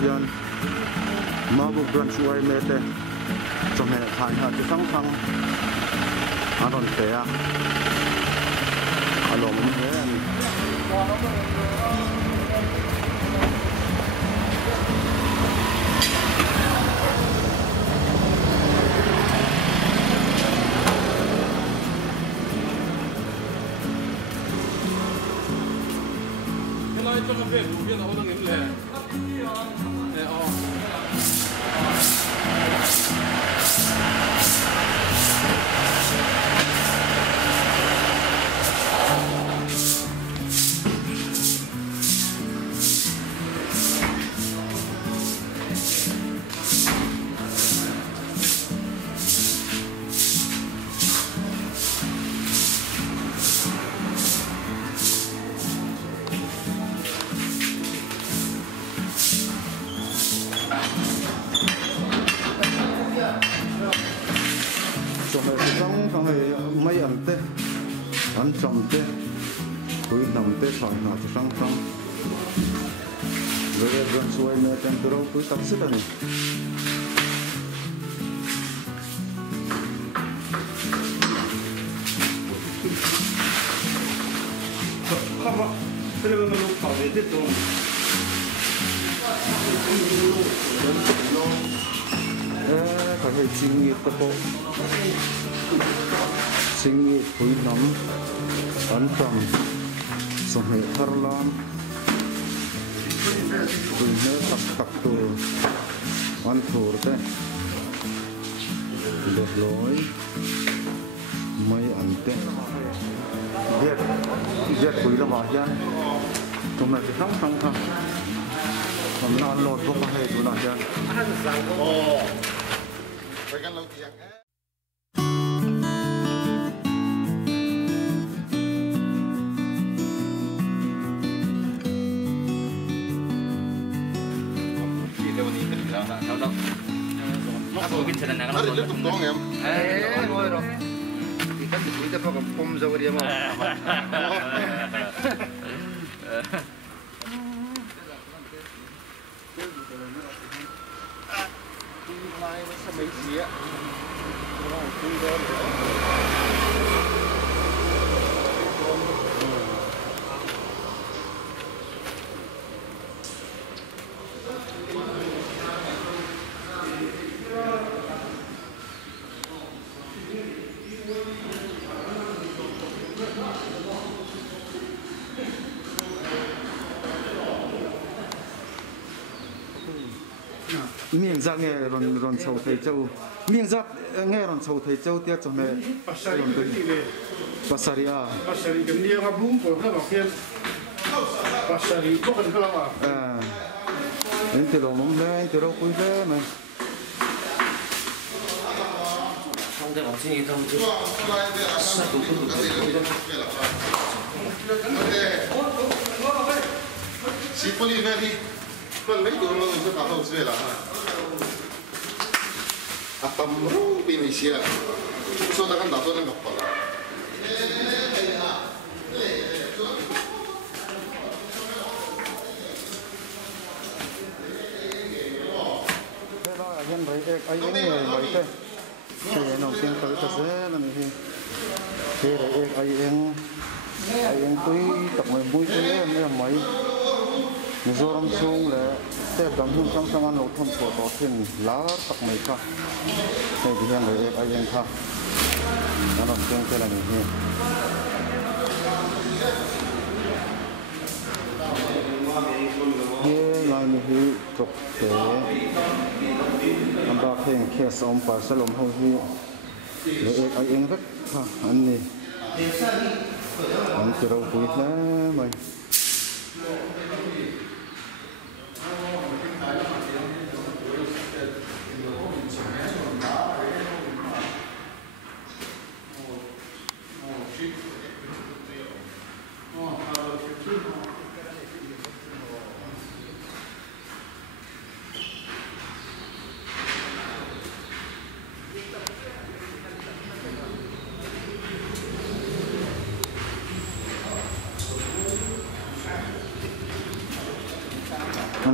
hian ma bu bran chuai me te chome than ha chi sang sang aron te a alom he ani trong cái vụ kia nó đang nghiệm lệ. Anh chồng tê, cuối năm tê thoại nào thì sang sang, rồi gần xuôi mẹ tên từ đâu cuối tập sức này. không ạ, bây giờ mình lục khẩu để tiếp tục. Có thể chinh nghiệp tập bộ. Singi pui nam antam sohe tharlan pui ne tak tu an thur te de loi mai ante viet pui la ma yan tum na sang sang ha हम ना लोड को है तो ना यारไปกันเราเตียงHari itu tong em. Ngồi rồi. Thì các chị ta có pom dầu đi mà. Mai sẽ mấy xía. Miếng giặc nghe ron sầu thấy châu miếng giặc nghe ron sầu thấy châu tiếc cho mẹ ron tới pasari cái nia mà bún của nó kia pasari có cần cái nào đến từ đầu mông lên từ đâu cuối thế mà không thể bảo xin gì không chứ sao cũng không được Si poli về đi con mấy đứa nó sẽ tạo ra sự là atam ru Indonesia so da kan dato nang kapal hiện vậy ai những người vậy thế thì nó tiếng tới thật dễ là như thế rồi ai những túi tập người mũi thế này là mấy mình do làm chung làแต่ดำหุ่นจังจังอันเราทำตัวต่อเส้นล้าตักไม่ค่ะในที่ยังเลยไอ้ยังค่ะแล้วเราเชื่อใจอะไรนี่เฮ้ยงานนี้จบเตะอันดับเพลงแค่สองปาสลมเขาที่เลยไอ้ยังรักค่ะอันนี้อันที่เราคุยแล้วไหม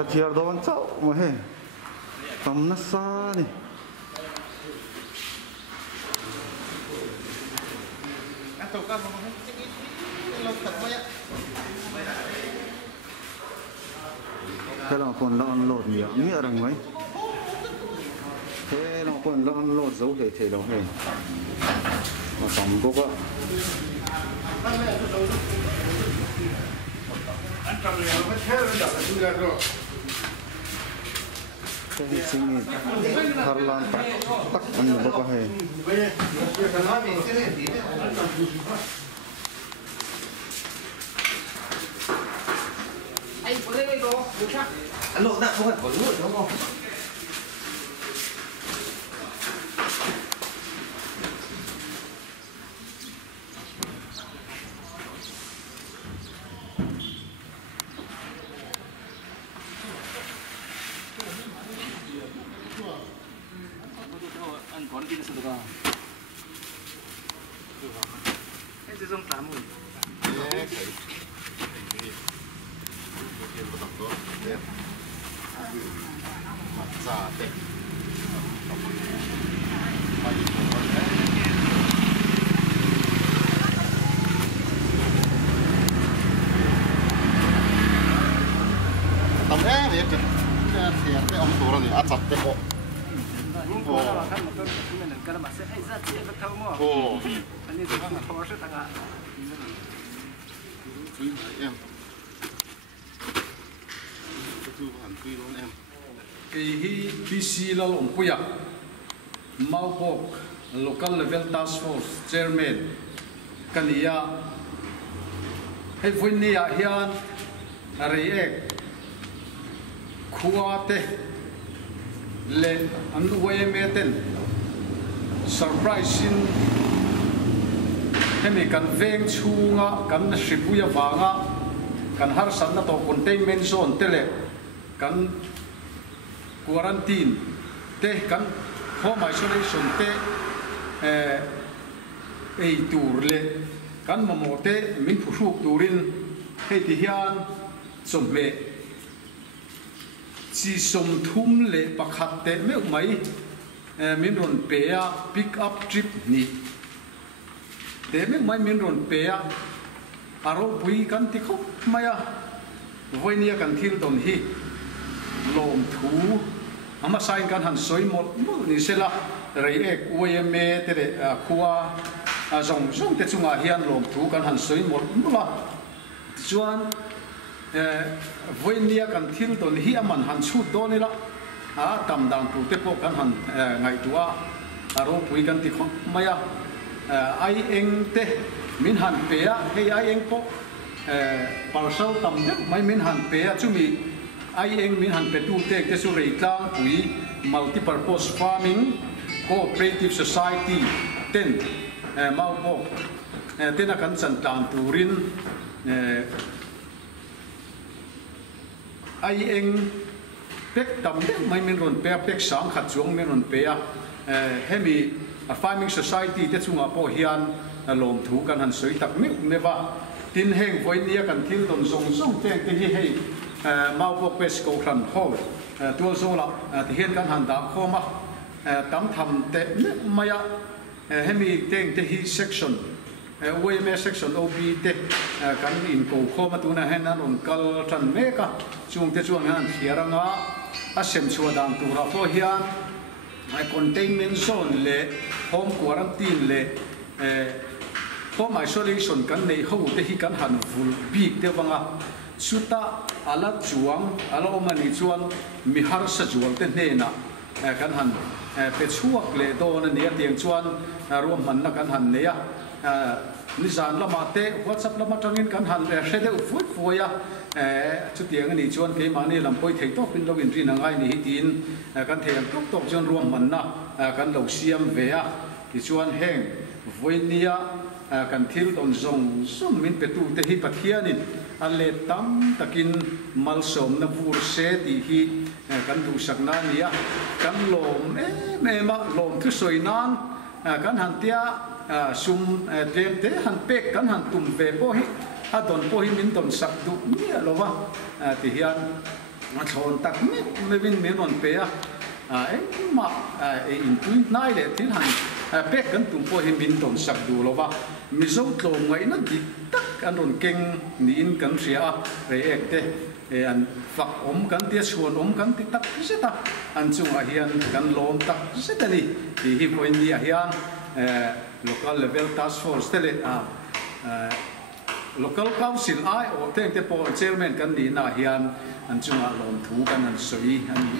là thiệt đó anh cháu mà he tầm nó xa đi thế là còn là ăn lột nhỉ nghĩa rằng mấy thế là còn là ăn lột dấu thể đâu he mà tầm có quá cái sinh thar lan tắc anh được có hay anh có đây đồ chắc ăn lộn nặng không phải có lúa đúng không? ăn con kia sẽ được không? Cái gì trong tám mươi? tầm thế vậy chứ thì cái ông tổ này ăn chặt cái bộ cái hi BC là ông quay mau bok local level task force chairman kania hay vui nia hian reek khuate le an wemeten surprising hemi kan veng chunga kan shibuya wanga kan har sanna to containment zone tele kan quarantine te kan home isolation te ei tur le kan mamote min phusuk turin hei ti hian somle chi som thum le pakhat te me mai min ron pe a pick up trip ni te me mai min ron pe a aro pui kan ti khop maya voinia kan thil don hi lom thu ama sign kan han soi mot ni sela rei ek ueme te re khuwa zong te chunga hian lom thu kan han soi mot mula chuan voinia kan thil don hi aman han chu donila tam dang tu te po kan han ngai tua aro pui kan ti khop maya ai eng te min han pe a hei ai eng po parsal tam de mai min han pe a chumi ai eng min han pe tu te te su rei tlang pui multi purpose farming cooperative society ten mau po ten a kan chan tang turin ai eng pek tam de mai min ron pe pek sang khat chuang min ron pe a hemi a farming society te chunga po hian lom thu kan han soi tak mi neva tin heng voinia kan thil don zong te te hi hei mau po pes ko khan ho tu zo la ti hian kan han da khoma tam tham te maya hemi teng te hi section OMA section OB te kan in ko khoma tu na hen an kal than meka chung te chuang han thiaranga a sem chua dang tu ra fo hian containment zone le home quarantine le home isolation kan nei ho te hi kan han vul big te wanga chuta ala chuang ala omani chuan mi har sa jual te hena kan han pe chuak le don ani atiang chuan rom man na kan han neya nizan lama te whatsapp lama tangin kan han shede ufut foya chu tiang ani chuan ke mani lampoi thei to pin login rin angai ni hitin kan thei tok tok chuan rom man na kan lo siam ve a ti chuan heng voinia kan thil don zong min pe tu te hi pathianin ale tam takin malsom na vur se ti hi kan du sakna nia kan lom ma lom thu soinan kan han tia sum tem te han pek kan han tum ve po hi a don po hi min don sak du nia lova ti hian mà thôn tắc mấy bên miền non pe em mà in tui nai le thil han pe kan tum po hi min ton sak du lo ba mi zo tlo ngai na di tak an ron keng ni in kan ria re ek te an fak kan tia chuan kan ti tak se ta an chung a hian kan lom tak se ta ni ti hi point ni a hian local level task force tele local council ai o te te po chairman kan ni na hian an chung a lom thu kan an soi ani